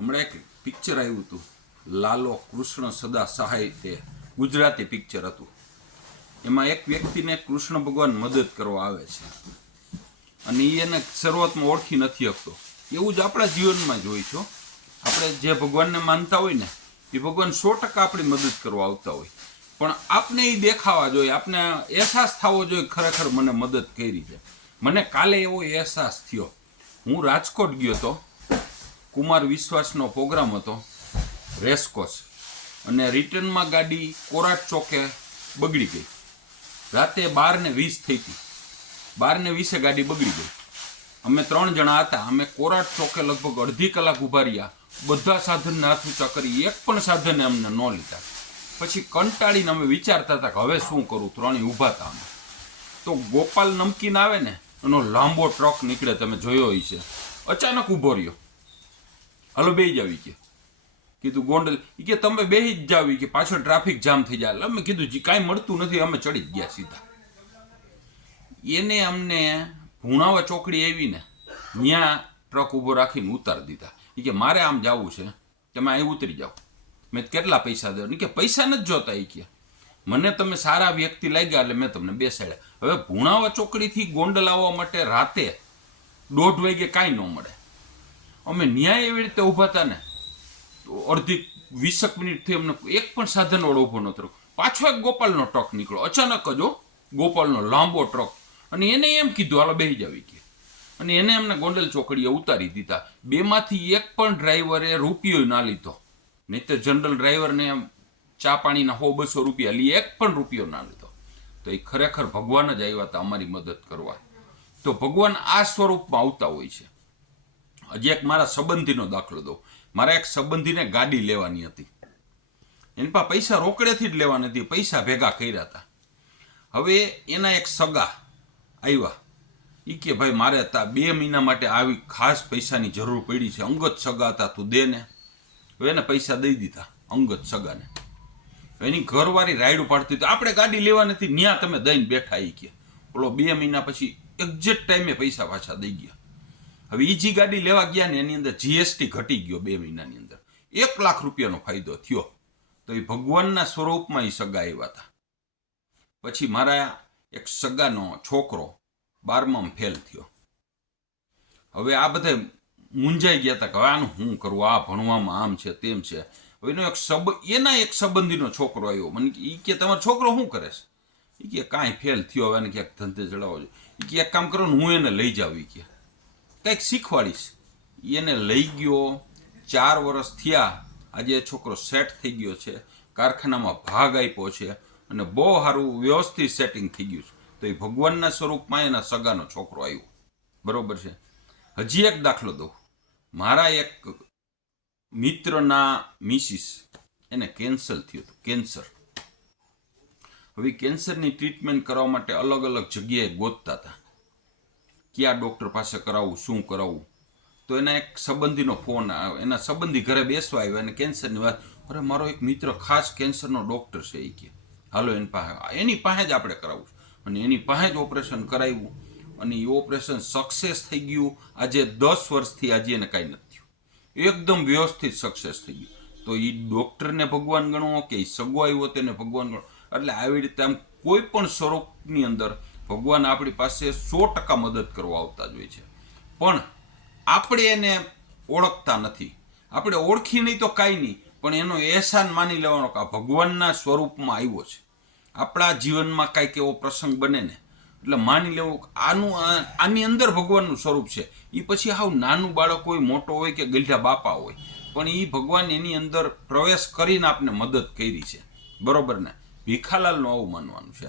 હમણાં એક પિક્ચર આવ્યું હતું, લાલો કૃષ્ણ સદા સહાય તે ગુજરાતી પિક્ચર હતું. એમાં એક વ્યક્તિને કૃષ્ણ ભગવાન મદદ કરવા આવે છે અને એને શરૂઆતમાં ઓળખી નથી શકતો. એવું જ આપણા જીવનમાં જ હોય છો. આપણે જે ભગવાનને માનતા હોય ને એ ભગવાન 100% આપણી મદદ કરવા આવતા હોય, પણ આપણે એ દેખાવા જોઈએ, આપણે અહેસાસ થવો જોઈએ ખરેખર મને મદદ કરી છે. મને કાલે એવો અહેસાસ થયો. હું રાજકોટ ગયો હતો, કુમાર વિશ્વાસનો પ્રોગ્રામ હતો, રેસકોર્સ, અને રિટર્નમાં ગાડી કોરાટ ચોકે બગડી ગઈ. રાતે 12:20 થઈ હતી. 12:20 ગાડી બગડી ગઈ. અમે 3 જણા હતા. અમે કોરાટ ચોકે લગભગ અડધી કલાક ઊભા રહ્યા. બધા સાધનને હાથ ઊંચા કરી, એક પણ સાધને અમને ન લીધા. પછી કંટાળીને અમે વિચારતા હતા કે હવે શું કરું. 3 ઊભા હતા અમે. તો ગોપાલ નમકીન આવે ને એનો લાંબો ટ્રક નીકળે, તમે જોયો હોય છે. અચાનક ઊભો રહ્યો. હાલો બેહી જાવી કે કીધું ગોંડલ. એ કે તમે બેહી જ જાવી કે પાછળ ટ્રાફિક જામ થઈ જાય. અમે કીધું જી કાંઈ મળતું નથી. અમે ચડી જ ગયા સીધા. એને અમને ભુણાવા ચોકડી આવીને ત્યાં ટ્રક ઊભો રાખીને ઉતારી દીધા. એ કે મારે આમ જવું છે, તમે અહીં ઉતરી જાઓ. મેં કેટલા પૈસા દો? કે પૈસા નથી જોતા. એ કે મને તમે સારા વ્યક્તિ લાગ્યા એટલે મેં તમને બેસાડ્યા. હવે ભુણાવા ચોકડીથી ગોંડલ આવવા માટે રાતે 1:30 વાગે કાંઈ ન મળે. અમે ન્યાય એવી રીતે ઊભા હતા ને, અડધી 20 મિનિટથી અમને એક પણ સાધન વાળો ઊભો નતો. પાછો એક ગોપાલનો ટ્રક નીકળ્યો અચાનક જ, ગોપાલનો લાંબો ટ્રક. અને એને એમ કીધું હાલો બેસી જાવી કે, અને એને અમને ગોંડલ ચોકડીએ ઉતારી દીધા. બેમાંથી એક પણ ડ્રાઈવરે રૂપિયો ના લીધો. નહીં તો જનરલ ડ્રાઈવરને ચા પાણીના 100-200 રૂપિયા લઈએ, એક પણ રૂપિયો ના લીધો. તો એ ખરેખર ભગવાન જ આવ્યા હતા અમારી મદદ કરવા. તો ભગવાન આ સ્વરૂપમાં આવતા હોય છે. હજી એક મારા સંબંધીનો દાખલો દઉં. મારા એક સંબંધીને ગાડી લેવાની હતી. એની પાસે પૈસા રોકડેથી જ લેવાની હતી, પૈસા ભેગા કર્યા હતા. હવે એના એક સગા આવ્યા. એ કે ભાઈ મારે 2 મહિના માટે આવી ખાસ પૈસાની જરૂર પડી છે. અંગત સગા હતા, તું દે ને. હવે એને પૈસા દઈ દીધા અંગત સગાને. એની ઘરવાળી રાયડું પાડતી હતી, આપણે ગાડી લેવા નથી, ન્યા તમે દઈને બેઠા. એ કે ઓલો 2 મહિના પછી એક્ઝેક્ટ ટાઈમે પૈસા પાછા દઈ ગયા. હવે એ જે ગાડી લેવા ગયા ને એની અંદર જીએસટી ઘટી ગયો 2 મહિનાની અંદર. 1 લાખ રૂપિયાનો ફાયદો થયો. તો એ ભગવાનના સ્વરૂપમાં એ સગા આવ્યા હતા. પછી મારા એક સગાનો છોકરો 12માં ફેલ થયો. હવે આ બધા મૂંઝાઈ ગયા હતા કે હવે આનું શું કરવું, આ ભણવામાં આમ છે તેમ છે. હવે એના એક સંબંધીનો છોકરો આવ્યો. મને એ કે તમારો છોકરો શું કરે છે? એ કે કાંઈ ફેલ થયો, હવે એને ક્યાંક ધંધે ચડાવો જોઈએ. એ કે એક કામ કરો ને, હું એને લઈ જાઉં. કે કંઈક શીખવાડીશ. એને લઈ ગયો. 4 વર્ષ થયા. આજે એ છોકરો સેટ થઈ ગયો છે, કારખાનામાં ભાગ આપ્યો છે અને બહુ સારું વ્યવસ્થિત સેટિંગ થઈ ગયું છે. તો એ ભગવાનના સ્વરૂપમાં એના સગાનો છોકરો આવ્યો. બરોબર છે. હજી એક દાખલો દઉં. મારા એક મિત્રના મિસિસ, એને કેન્સર થયું હતું, કેન્સર. હવે કેન્સરની ટ્રીટમેન્ટ કરવા માટે અલગ અલગ જગ્યાએ ગોતતા હતા, કયા ડૉક્ટર પાસે કરાવવું, શું કરાવવું. તો એના એક સંબંધીનો ફોન આવ્યો. એના સંબંધી ઘરે બેસવા આવ્યો અને કેન્સરની વાત, અરે મારો એક મિત્ર ખાસ કેન્સરનો ડૉક્ટર છે. એ કે હાલો એની પાસે જ આપણે કરાવવું. અને એની પાસે જ ઓપરેશન કરાવ્યું અને એ ઓપરેશન સક્સેસ થઈ ગયું. આજે 10 વર્ષથી આજે એને કાંઈ નથી થયું. એકદમ વ્યવસ્થિત સક્સેસ થઈ ગયું. તો એ ડૉક્ટરને ભગવાન ગણવો કે એ સગો આવ્યો તેને ભગવાન ગણવો. એટલે આવી રીતે આમ કોઈ પણ સ્વરૂપની અંદર ભગવાન આપણી પાસે 100% મદદ કરવા આવતા જ હોય છે. પણ આપણે એને ઓળખતા નથી. આપણે ઓળખી નહીં તો કાંઈ નહીં, પણ એનો અહેસાન માની લેવાનો કે આ ભગવાનના સ્વરૂપમાં આવ્યો છે. આપણા જીવનમાં કાંઈક એવો પ્રસંગ બને ને એટલે માની લેવું આની અંદર ભગવાનનું સ્વરૂપ છે. એ પછી હાવ નાનું બાળક હોય, મોટો હોય કે ગઈઢા બાપા હોય, પણ એ ભગવાન એની અંદર પ્રવેશ કરીને આપણે મદદ કરી છે. બરોબર ને? ભીખાલાલનું આવું માનવાનું છે.